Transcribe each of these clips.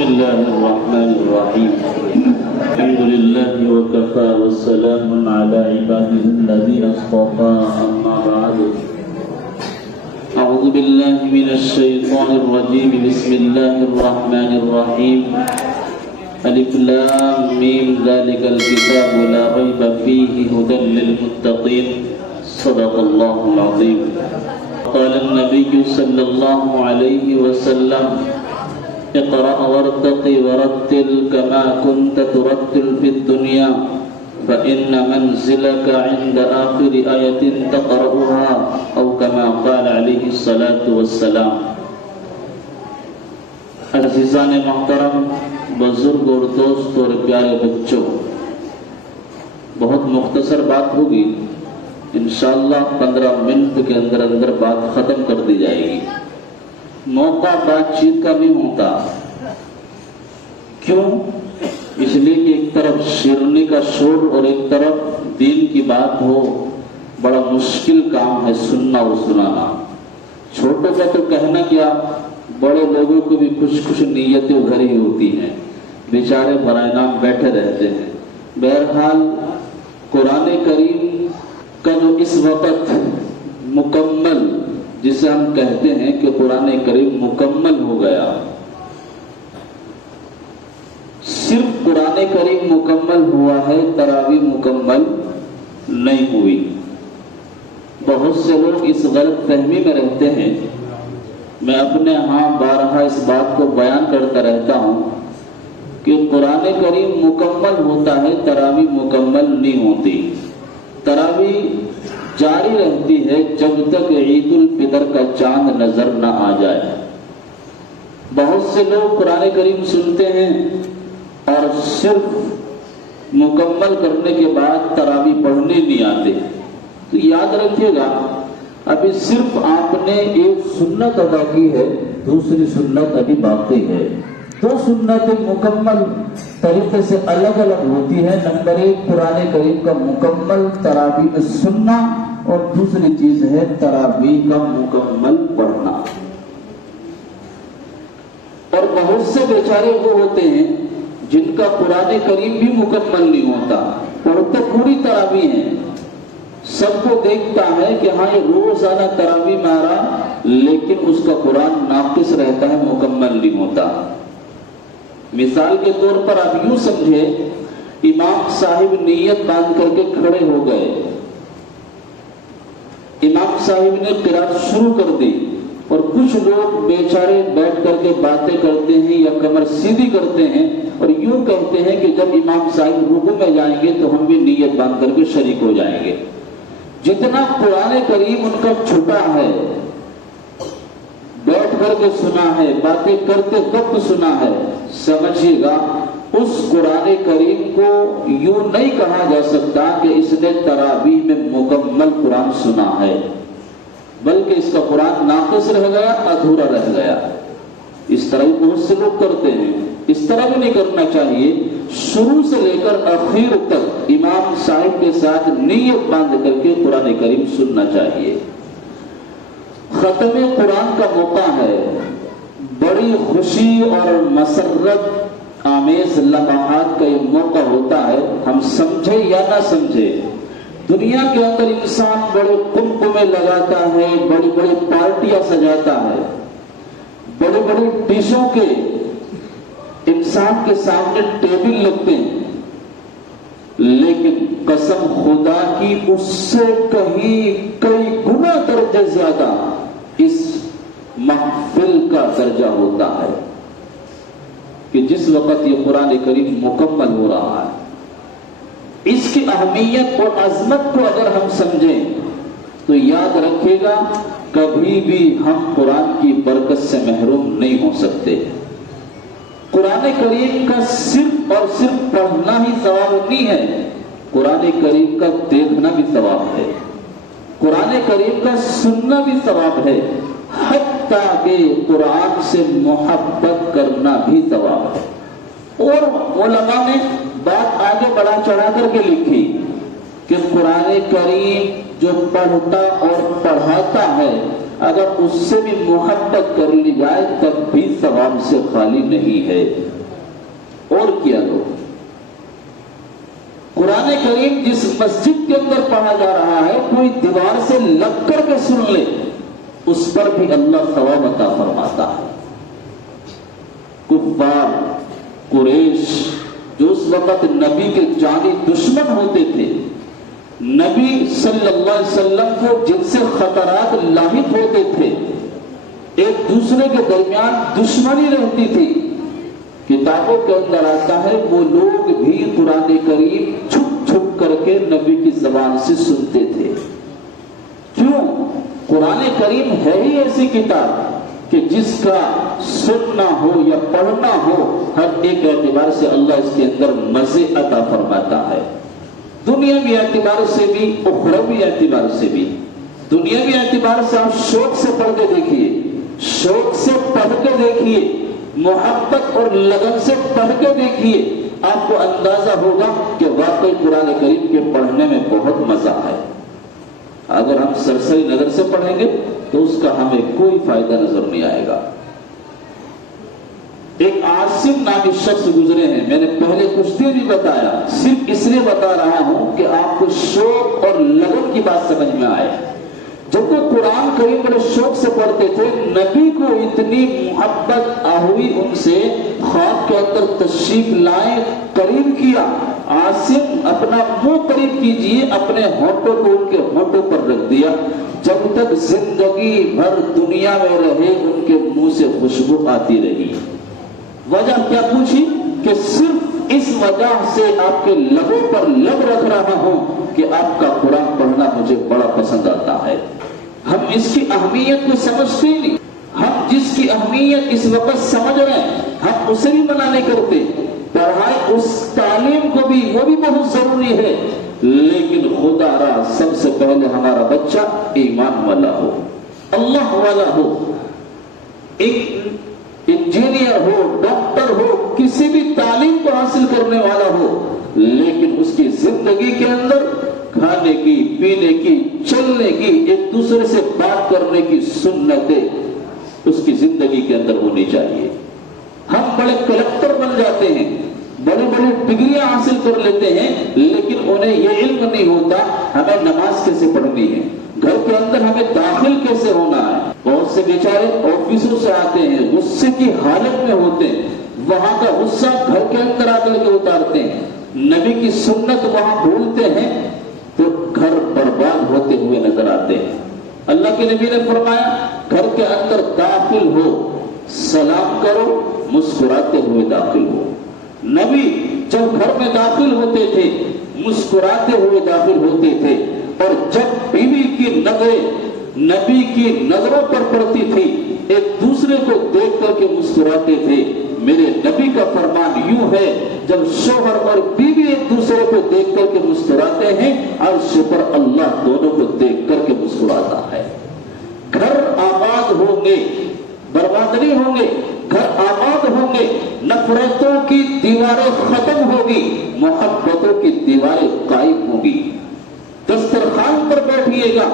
الله الرحمن الرحيم الحمد لله وكفى والسلام على عباده الذين اصطفى أما بعد أعوذ بالله من الشيطان الرجيم بسم الله الرحمن الرحيم ألف لام ميم ذلك الكتاب لا ريب فيه هدى للمتقين صدق الله العظيم قال النبي صلى الله عليه وسلم اقرأ وارتقي ورتل كما كنت ترتل في الدنيا فإن منزلك عند آخر آية تقرأها أو كما قال عليه الصلاة والسلام. عزیزان محترم، بزرگ اور دوست اور پیارے بچوں، بہت مختصر بات ہوگی، انشاءاللہ 15 منٹ کے اندر اندر بات ختم کر دی جائے گی. موقع بات چیت کا بھی ہوتا، کیوں؟ اس لیے کہ ایک طرف شیرنی کا شور اور ایک طرف دین کی بات ہو، بڑا مشکل کام ہے سننا اور سنانا. چھوٹوں کا تو کہنا کیا، بڑے لوگوں کو بھی کچھ کچھ نیتیں بھری ہوتی ہیں، بیچارے برائے نام بیٹھے رہتے ہیں. بہرحال قرآن کریم کا جو اس وقت مکمل، جسے ہم کہتے ہیں کہ قرآن کریم مکمل ہو گیا، صرف قرآن کریم مکمل ہوا ہے، تراویح مکمل نہیں ہوئی. بہت سے لوگ اس غلط فہمی میں رہتے ہیں. میں اپنے ہاں بارہا اس بات کو بیان کرتا رہتا ہوں کہ قرآن کریم مکمل ہوتا ہے، تراویح مکمل نہیں ہوتی. تراویح جاری رہتی ہے جب تک عید الفطر کا چاند نظر نہ آ جائے. بہت سے لوگ قرآن کریم سنتے ہیں اور صرف مکمل کرنے کے بعد تراویح پڑھنے نہیں آتے. تو یاد رکھیے گا، ابھی صرف آپ نے ایک سنت ادا کی ہے، دوسری سنت ابھی باقی ہے. دو سنتیں مکمل طریقے سے الگ الگ ہوتی ہے. نمبر 1 قرآن کریم کا مکمل تراویح میں سننا، اور دوسری چیز ہے تراویح کا مکمل پڑھنا. اور بہت سے بیچارے وہ ہوتے ہیں جن کا قرآن کریم بھی مکمل نہیں ہوتا، پڑھتے پوری تراویح ہیں، سب کو دیکھتا ہے کہ ہاں یہ روزانہ تراویح میں آ رہا، لیکن اس کا قرآن ناقص رہتا ہے، مکمل نہیں ہوتا. مثال کے طور پر آپ یوں سمجھے، امام صاحب نیت باندھ کر کے کھڑے ہو گئے، امام صاحب نے قرات شروع کر دی، اور کچھ لوگ بیچارے بیٹھ کر کے باتیں کرتے ہیں یا کمر سیدھی کرتے ہیں اور یوں کہتے ہیں کہ جب امام صاحب رکوع میں جائیں گے تو ہم بھی نیت باندھ کر کے شریک ہو جائیں گے. جتنا قرآن کریم ان کا چھٹا ہے، بیٹھ کر کے سنا ہے، باتیں کرتے وقت سنا ہے، سمجھیے گا اس قرآن کریم کو یوں نہیں کہا جا سکتا کہ اس نے تراویح میں مکمل قرآن سنا ہے، بلکہ اس کا قرآن ناقص رہ گیا، ادھورا رہ گیا. اس طرح بھی بہت سے لوگ کرتے ہیں. اس طرح بھی نہیں کرنا چاہیے. شروع سے لے کر اخیر تک امام صاحب کے ساتھ نیت باندھ کر کے قرآن کریم سننا چاہیے. ختم قرآن کا موقع ہے، بڑی خوشی اور مسرت آمیز لمحات کا یہ موقع ہوتا ہے. ہم سمجھے یا نہ سمجھے، دنیا کے اندر انسان بڑے قمقمے لگاتا ہے، بڑی بڑی پارٹیاں سجاتا ہے، بڑے بڑے ڈشوں کے انسان کے سامنے ٹیبل لگتے ہیں، لیکن قسم خدا کی اس سے کہیں کئی گنا درجے زیادہ اس محفل کا درجہ ہوتا ہے کہ جس وقت یہ قرآن کریم مکمل ہو رہا ہے. اس کی اہمیت اور عظمت کو اگر ہم سمجھیں تو یاد رکھیے گا، کبھی بھی ہم قرآن کی برکت سے محروم نہیں ہو سکتے. قرآن کریم کا صرف اور صرف پڑھنا ہی ثواب نہیں ہے، قرآن کریم کا دیکھنا بھی ثواب ہے، قرآن کریم کا سننا بھی ثواب ہے، حتیٰ کہ قرآن سے محبت کرنا بھی ثواب ہے. اور علماء نے بات آگے بڑھا چڑھا کر کے لکھی کہ قرآن کریم جو پڑھتا اور پڑھاتا ہے اگر اس سے بھی محبت کر لی جائے تب بھی ثواب سے خالی نہیں ہے۔ اور کیا لو، قرآن کریم جس مسجد کے اندر پڑھا جا رہا ہے کوئی دیوار سے لگ کر کے سن لے اس پر بھی اللہ ثواب عطا فرماتا ہے۔ کفار قریش جو اس وقت نبی کے جانی دشمن ہوتے تھے، نبی صلی اللہ علیہ وسلم کو جن سے خطرات لاحق ہوتے تھے، ایک دوسرے کے درمیان دشمنی رہتی تھی، کتابوں کے اندر آتا ہے وہ لوگ بھی قرآن کریم چھپ چھپ کر کے نبی کی زبان سے سنتے تھے۔ کیوں؟ قرآن کریم ہے ہی ایسی کتاب کہ جس کا سننا ہو یا پڑھنا ہو ہر ایک اعتبار سے اللہ اس کے اندر مزے عطا فرماتا ہے، دنیاوی اعتبار سے بھی اخروی اعتبار سے بھی۔ دنیاوی اعتبار سے آپ شوق سے پڑھ کے دیکھیے، شوق سے پڑھ کے دیکھیے، محبت اور لگن سے پڑھ کے دیکھیے، آپ کو اندازہ ہوگا کہ واقعی قرآن کریم کے پڑھنے میں بہت مزہ ہے۔ اگر ہم سرسری نظر سے پڑھیں گے تو اس کا ہمیں کوئی فائدہ نظر نہیں آئے گا۔ ایک عاصم نامی شخص گزرے ہیں، میں نے پہلے کچھ دیر بھی بتایا، صرف اس لیے بتا رہا ہوں کہ آپ کو شوق اور لگن کی بات سمجھ میں آئے۔ جب وہ قرآن کریم بڑے شوق سے پڑھتے تھے، نبی کو اتنی محبت ہوئی ان سے، خواب کے اندر تشریف لائے، قریب کیا، عاصم اپنا منہ قریب کیجئے، اپنے ہونٹوں کو ان کے ہونٹوں پر رکھ دیا، جب تک زندگی بھر دنیا میں رہے ان کے منہ سے خوشبو آتی رہی۔ وجہ کیا پوچھی؟ کہ صرف اس وجہ سے آپ کے لبوں پر لب رکھ رہا ہوں کہ آپ کا قرآن پڑھنا مجھے بڑا پسند آتا ہے۔ ہم اس کی اہمیت کو سمجھتے ہی نہیں، ہم جس کی اہمیت اس وقت سمجھ رہے ہیں ہم اسے بھی منع نہیں کرتے۔ پڑھائی اس تعلیم کو بھی، وہ بھی بہت ضروری ہے، لیکن خدا را سب سے پہلے ہمارا بچہ ایمان والا ہو، اللہ والا ہو، ایک انجینئر ہو، ڈاکٹر ہو، کسی بھی تعلیم کو حاصل کرنے والا ہو، لیکن اس کی زندگی کے اندر کھانے کی، پینے کی، چلنے کی، ایک دوسرے سے بات کرنے کی سنتیں اس کی زندگی کے اندر ہونی چاہیے۔ ہم بڑے کلکٹر بن جاتے ہیں، بڑی بڑی ڈگریاں حاصل کر لیتے ہیں، لیکن انہیں یہ علم نہیں ہوتا ہمیں نماز کیسے پڑھنی ہے، گھر کے اندر ہمیں داخل کیسے ہونا ہے۔ بہت سے بیچارے آفسوں سے آتے ہیں، غصے کی حالت میں ہوتے ہیں، وہاں کا غصہ گھر کے اندر آ کر کے اتارتے ہیں، نبی کی سنت وہاں بھولتے ہیں تو گھر برباد ہوتے ہوئے نظر آتے ہیں۔ اللہ کے نبی نے فرمایا گھر کے اندر داخل ہو، سلام کرو، مسکراتے ہوئے داخل ہو۔ نبی جب گھر میں داخل ہوتے تھے مسکراتے ہوئے داخل ہوتے تھے، اور جب بیوی کی نظریں نبی کی نظروں پر پڑتی تھی ایک دوسرے کو دیکھ کر کے مسکراتے تھے۔ میرے نبی کا فرمان یوں ہے، جب شوہر اور بیوی ایک دوسرے کو دیکھ کر کے مسکراتے ہیں، عرش پر اللہ دونوں کو دیکھ کر کے مسکراتا ہے۔ گھر آباد ہوں گے، برباد نہیں ہوں گے، گھر آباد ہوں گے، نفرتوں کی دیواریں ختم ہوگی، محبتوں کی دیواریں قائم ہوں گی۔ دسترخوان پر بیٹھیے گا،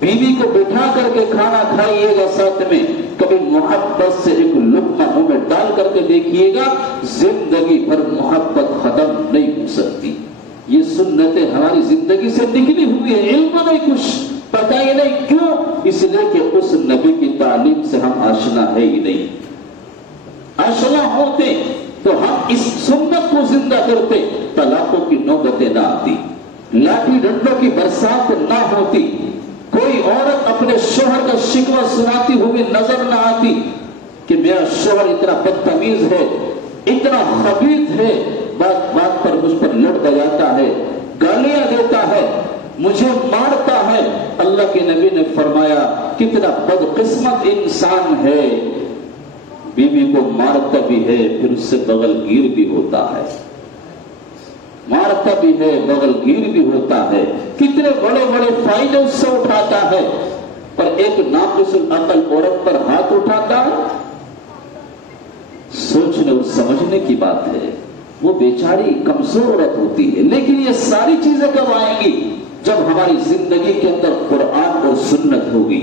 بیوی کو بٹھا کر کے کھانا کھائیے گا، ساتھ میں کبھی محبت سے ایک لقمہ منہ میں ڈال کر کے دیکھیے گا، زندگی بھر محبت ختم نہیں ہو سکتی۔ یہ سنتیں ہماری زندگی سے نکلی ہوئی ہے، علم نہیں کچھ پتہ ہی نہیں، کیوں؟ اس لیے کہ اس نبی کی تعلیم سے ہم آشنا ہے ہی نہیں۔ آشنا ہوتے تو ہم اس سنت کو زندہ کرتے، طلاقوں کی نوبتیں نہ آتی، لاٹھی ڈنڈوں کی برسات نہ ہوتی، کوئی عورت اپنے شوہر کا شکوہ سناتی ہوئی نظر نہ آتی کہ میرا شوہر اتنا بدتمیز ہے، اتنا خبیث ہے، بات بات پر مجھ پر لڑ بجاتا ہے، گالیاں دیتا ہے، مجھے مارتا ہے۔ اللہ کے نبی نے فرمایا کتنا بدقسمت انسان ہے، بیوی کو مارتا بھی ہے پھر اس سے بغل گیر بھی ہوتا ہے، مارتا بھی ہے بغل گیر بھی ہوتا ہے، کتنے بڑے بڑے فائدے اس سے اٹھاتا ہے، پر ایک ناقص العقل عورت پر ہاتھ اٹھاتا ہے۔ سوچنے اور سمجھنے کی بات ہے، وہ بیچاری کمزور عورت ہوتی ہے، لیکن یہ ساری چیزیں کب آئیں گی؟ جب ہماری زندگی کے اندر قرآن اور سنت ہوگی،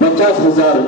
50,000,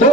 2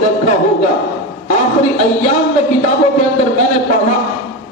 دیکھا ہوگا. آخری ایام میں کتابوں کے اندر میں نے پڑھا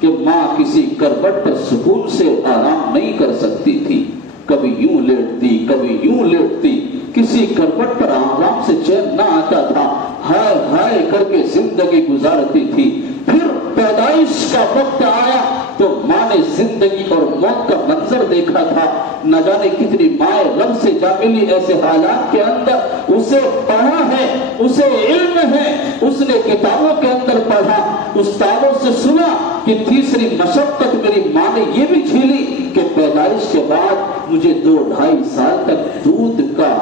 کہ ماں کسی کربٹ پر سکون سے آرام نہیں کر سکتی تھی. کبھی یوں لیٹتی کبھی یوں لیٹتی, کسی کربٹ پر آرام سے چین نہ آتا تھا. ہائے ہائے کر کے زندگی گزارتی تھی. پھر پیدائش کا وقت آیا تو ماں نے زندگی اور موت کا منظر دیکھا تھا. نہ جانے کتنی مائیں رب سے جا ملی ایسے حالات کے اندر. اسے پڑھا ہے, اسے علم ہے, اس نے کتابوں کے اندر پڑھا, استادوں سے سنا کہ تیسری مشقت میری ماں نے یہ بھی جھیلی کہ پیدائش کے بعد مجھے 2-2.5 سال تک دودھ کا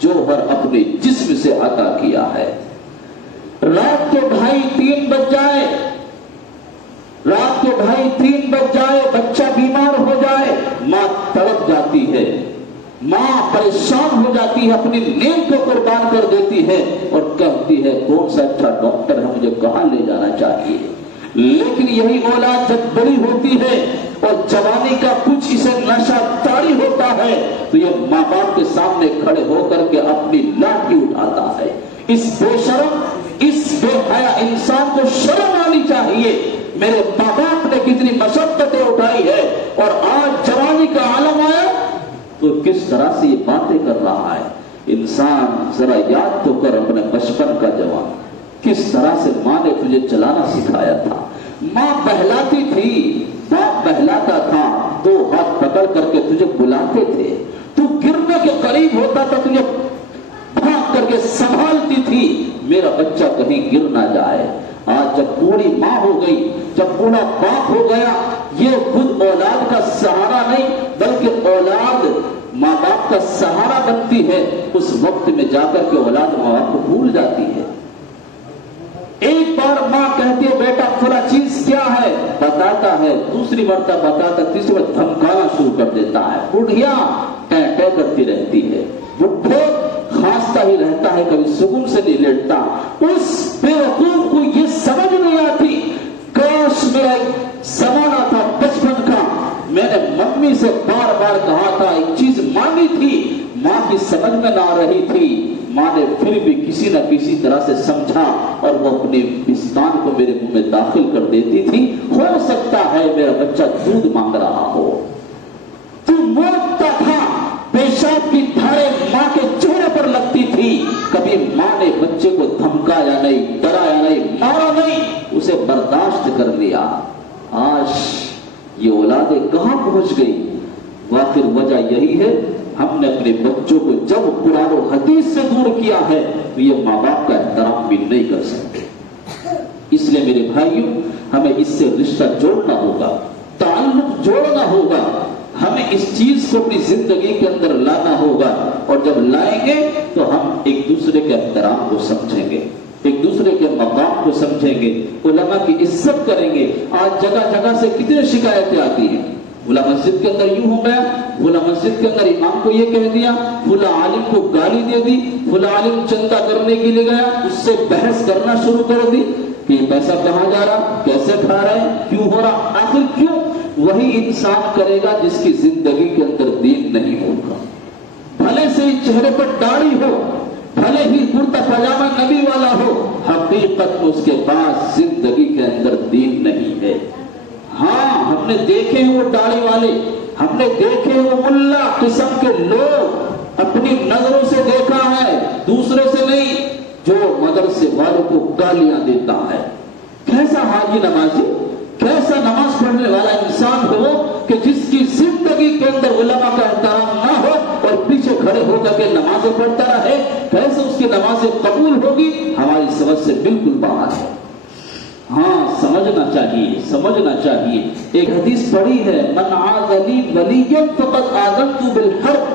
جوہر اپنے جسم سے عطا کیا ہے. رات کے 2:30-3 بج جائے, رات کے 2:30-3 بج جائے, بچہ بیمار ہو جائے, ماں تڑپ جاتی ہے, ماں پریشان ہو جاتی ہے, اپنی نیند کو قربان کر دیتی ہے اور کہتی ہے کون سا اچھا ڈاکٹر ہے, مجھے کہاں لے جانا چاہیے. لیکن یہی اولاد جب بڑی ہوتی ہے اور جوانی کا کچھ اسے نشہ طاری ہوتا ہے تو یہ ماں باپ کے سامنے کھڑے ہو کر کے اپنی لاٹھی اٹھاتا ہے. اس بے شرم, اس بے حیا انسان کو شرم آنی چاہیے. میرے ماں باپ نے کتنی مشقتیں اٹھائی ہے اور آج جوانی کا عالم آیا تو کس طرح سے یہ باتیں کر رہا ہے. انسان ذرا یاد تو کر اپنے بچپن کا جوان, کس طرح سے ماں نے تجھے چلانا سکھایا تھا. ماں بہلاتی تھی, باپ بہلاتا تھا, 2 ہاتھ پکڑ کر کے تجھے بلاتے تھے, تو گرنے کے قریب ہوتا تھا تجھے بھاگ کر کے سنبھالتی تھی میرا بچہ کہیں گر نہ جائے. آج جب بوڑھی ماں ہو گئی, جب بوڑھا باپ ہو گیا, یہ خود اولاد کا سہارا نہیں بلکہ اولاد ماں باپ کا سہارا بنتی ہے. اس وقت میں جا کر کے اولاد ماں باپ کو بھول جاتی ہے. ایک بار ماں کہتی ہے بیٹا فلاں چیز کیا ہے, بتاتا ہے, دوسری مرتبہ بتاتا, تیسری بار دھمکانا شروع کر دیتا ہے. بڑھیا ٹے ٹے کرتی رہتی ہے, بڈھے خاصتا ہی رہتا ہے, کبھی سکون سے نہیں لیٹتا. اس بیوقوف کو یہ سمجھ نہیں آتی کاش میرا ایک زمانہ تھا بچپن کا, میں نے ممی سے بار بار کہا تھا, ایک چیز مانگی تھی, ماں کی سمجھ میں نہ آ رہی تھی, ماں نے پھر بھی کسی نہ کسی طرح سے سمجھا اور وہ اپنے پستان کو میرے منہ میں داخل کر دیتی تھی. ہو سکتا ہے میرا بچہ دودھ مانگ رہا ہو. تو موتتا تھا, پیشاب کی دھاریں ماں کے چہرے پر لگتی تھی. کبھی ماں نے بچے کو دھمکایا نہیں, ڈرایا نہیں, مارا نہیں, اسے برداشت کر لیا. آج یہ اولادیں کہاں پہنچ گئی؟ آخر وجہ یہی ہے ہم نے اپنے بچوں کو جب قرآن و حدیث سے دور کیا ہے تو یہ ماں باپ کا احترام بھی نہیں کر سکتے. اس لیے میرے بھائیوں ہمیں اس سے رشتہ جوڑنا ہوگا, تعلق جوڑنا ہوگا, ہمیں اس چیز کو اپنی زندگی کے اندر لانا ہوگا. اور جب لائیں گے تو ہم ایک دوسرے کے احترام کو سمجھیں گے, ایک دوسرے کے مقام کو سمجھیں گے, علماء کی عزت کریں گے. آج جگہ جگہ سے کتنی شکایتیں آتی ہیں, فلاں مسجد کے اندر یوں ہو گیا, فلاں مسجد کے اندر امام کو یہ کہہ دیا, فلاں عالم کو گالی دے دی, فلاں عالم چندہ کرنے کے لیے گیا, اس سے بحث کرنا شروع کر دی کہ یہ پیسہ کہاں جا رہا, کیسے کھا رہے ہیں, کیوں ہو رہا. آخر کیوں؟ وہی انسان کرے گا جس کی زندگی کے اندر دین نہیں ہوگا. بھلے سے ہی چہرے پر داڑھی ہو, بھلے ہی کرتا پاجامہ نبی والا ہو, حقیقت میں اس کے پاس زندگی کے اندر دین نہیں ہے. ہاں ہم نے دیکھے ہیں وہ داڑھی والے, ہم نے دیکھے ہیں وہ ملا قسم کے لوگ, اپنی نظروں سے دیکھا ہے, دوسرے سے نہیں, جو مدرسے والوں کو گالیاں دیتا ہے. کیسا حاجی نمازی, کیسا نماز پڑھنے والا انسان ہو کہ جس کی زندگی کے اندر علماء کا احترام نہ ہو اور پیچھے کھڑے ہو کر کے نمازیں پڑھتا رہے, کیسے اس کی نمازیں قبول ہوگی؟ ہماری سمجھ سے بالکل باہر ہے. ہاں سمجھنا چاہیے, سمجھنا چاہیے. ایک حدیث پڑھی ہے, من عاد لی ولیا فقد آذنت بالحرب.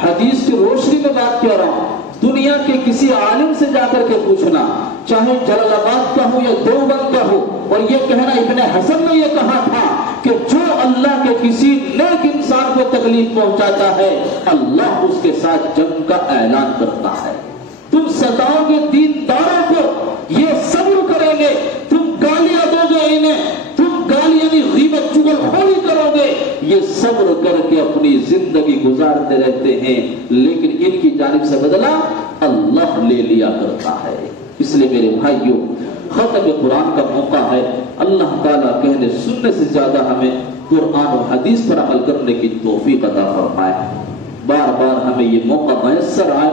حدیث کی روشنی میں بات کر رہا ہوں. دنیا کے کسی عالم سے جا کر کے پوچھنا, چاہے جلال آباد کا ہو یا دیوبند کا ہو, اور یہ کہنا ابن حسن نے یہ کہا تھا کہ جو اللہ کے کسی نیک انسان کو تکلیف پہنچاتا ہے اللہ اس کے ساتھ جنگ کا اعلان کرتا ہے. تم ستاؤ گے دینداروں کو, یہ صبر کریں گے, تم گالیاں دو گے انہیں, تم گالی یعنی غیبت چغل خوری کرو گے, یہ صبر کر کے اپنی زندگی گزارتے رہتے ہیں, لیکن ان کی جانب سے بدلہ اللہ لے لیا کرتا ہے. اس لیے میرے بھائیوں ختم قرآن کا موقع ہے، اللہ تعالیٰ کہنے سننے سے زیادہ ہمیں قرآن و حدیث پر عمل کرنے کی توفیق عطا فرمائے۔ بار بار ہمیں یہ موقع میسر آئے،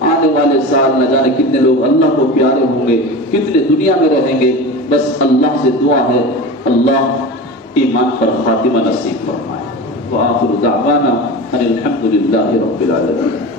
آنے والے سال نہ جانے کتنے لوگ اللہ کو پیارے ہوں گے، کتنے دنیا میں رہیں گے، بس اللہ سے دعا ہے اللہ ایمان پر خاتمہ نصیب فرمائے۔ وآخر دعوانا ان الحمد للہ رب العالمین۔